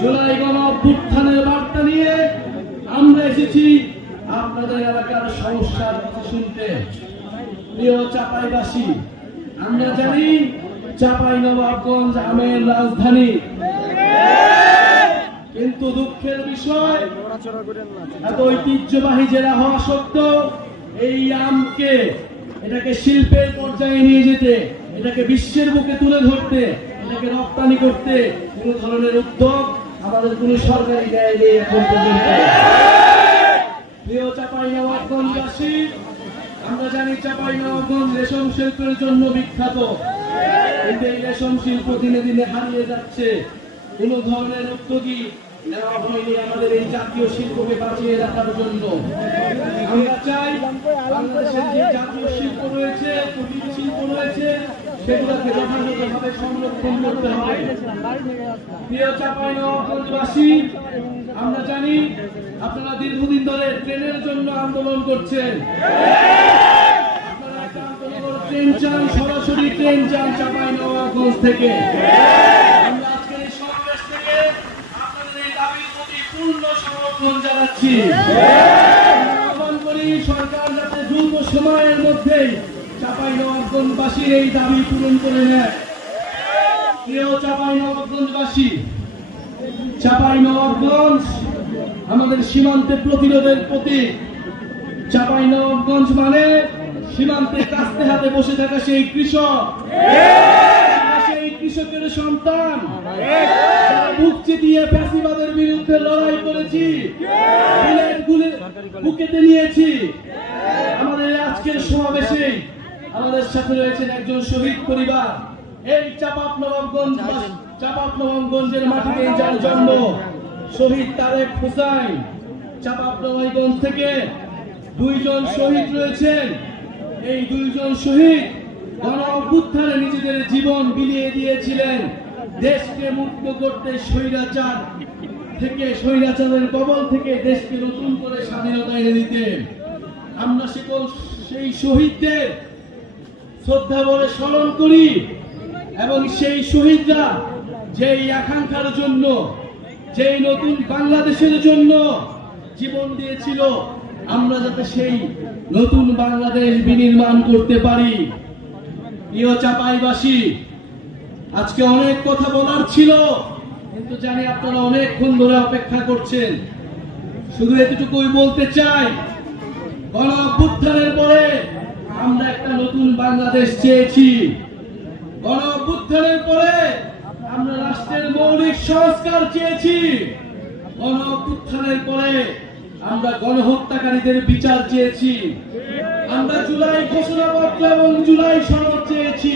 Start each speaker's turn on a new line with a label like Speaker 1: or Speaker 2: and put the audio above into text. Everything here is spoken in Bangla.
Speaker 1: জুলাই গণ অভ্যুত্থানের বার্তা নিয়ে আমরা এসেছি। আপনাদের এলাকার সমস্যার কথা শুনতে। প্রিয় চাপাইবাসী, আমরা জানি চাপাই নবাবগঞ্জ আমের রাজধানী। কিন্তু দুঃখের বিষয়, এত ঐতিহ্যবাহী জেলা হওয়া সত্ত্বেও এই আমকে, এটাকে শিল্পের পর্যায়ে নিয়ে যেতে, এটাকে বিশ্বের বুকে তুলে ধরতে, এটাকে রপ্তানি করতে কোনো ধরনের উদ্যোগ আমাদের কোনো সরকারি দেয় নেই প্রিয় চাপাই আমরা জানি চাপাই নবাবগঞ্জ রেশম শিল্পের জন্য বিখ্যাত। কিন্তু এই রেশম শিল্প দিনে দিনে হারিয়ে যাচ্ছে। কোন ধরনের উদ্যোগী আমাদের এই জাতীয় শিল্পকে বাঁচিয়ে রাখার জন্য। আমরা চাই বাংলাদেশের যে জাতীয় শিল্প রয়েছে সেগুলোকে যথাযথভাবে সংরক্ষণ করতে হবে। প্রিয় চাপাই নবাবগঞ্জবাসী আমরা জানি আপনারা দীর্ঘদিন ধরে ট্রেনের জন্য আন্দোলন করছেন। ট্রেন চান, সরাসরি ট্রেন চান চাপাই নবাবগঞ্জ থেকে। থেকে আপনাদের করি সরকার যাতে দ্রুত সময়ের মধ্যেই চাপাই নবাবগঞ্জবাসীর এই দাবি পূরণ করে নেয়। প্রিয় চাপাই নবাবগঞ্জবাসী চাপাই নবাবগঞ্জ আমাদের সীমান্তে প্রতিরোধের প্রতীক। চাপাই নবাবগঞ্জ মানে সীমান্তে কাস্তে হাতে বসে থাকা সেই কৃষক। সেই কৃষকের সন্তান। বুক চিতিয়ে ফ্যাসিবাদের বিরুদ্ধে লড়াই করেছি। বুকেতে নিয়েছি। আমাদের আজকের সমাবেশে আমাদের সাথে রয়েছেন একজন শহীদ পরিবার। এই চাপাপ নবাবগঞ্জ চাপাপ নবাবগঞ্জের মাটিতে যার জন্ম শহীদ তারেক হুসাইন। চাপাপ নবাবগঞ্জ থেকে দুইজন শহীদ রয়েছেন। এই দুইজন শহীদ গণ অভ্যুত্থানে নিজেদের জীবন বিলিয়ে দিয়েছিলেন। দেশকে মুক্ত করতে স্বৈরাচার থেকে স্বৈরাচারের কবল থেকে দেশকে নতুন করে স্বাধীনতা এনে দিতে। আমরা সকল সেই শহীদদের শ্রদ্ধা বলে স্মরণ করি এবং সেই শহীদরা যেই আকাঙ্ক্ষার জন্য, যেই নতুন বাংলাদেশের জন্য জীবন দিয়েছিল, আমরা যাতে সেই নতুন বাংলাদেশ বিনির্মাণ করতে পারি। প্রিয় চাপাইবাসী, আজকে অনেক কথা বলার ছিল, কিন্তু জানি আপনারা অনেকক্ষণ ধরে অপেক্ষা করছেন। শুধু এতটুকুই বলতে চাই গণ অভ্যুত্থানের পরে আমরা একটা নতুন বাংলাদেশ চেয়েছি। গণ পরে আমরা রাষ্ট্রের মৌলিক সংস্কার চেয়েছি। গণ পরে আমরা গণহত্যাকারীদের বিচার চেয়েছি। আমরা জুলাই ঘোষণাপত্র এবং জুলাই সনদ চেয়েছি।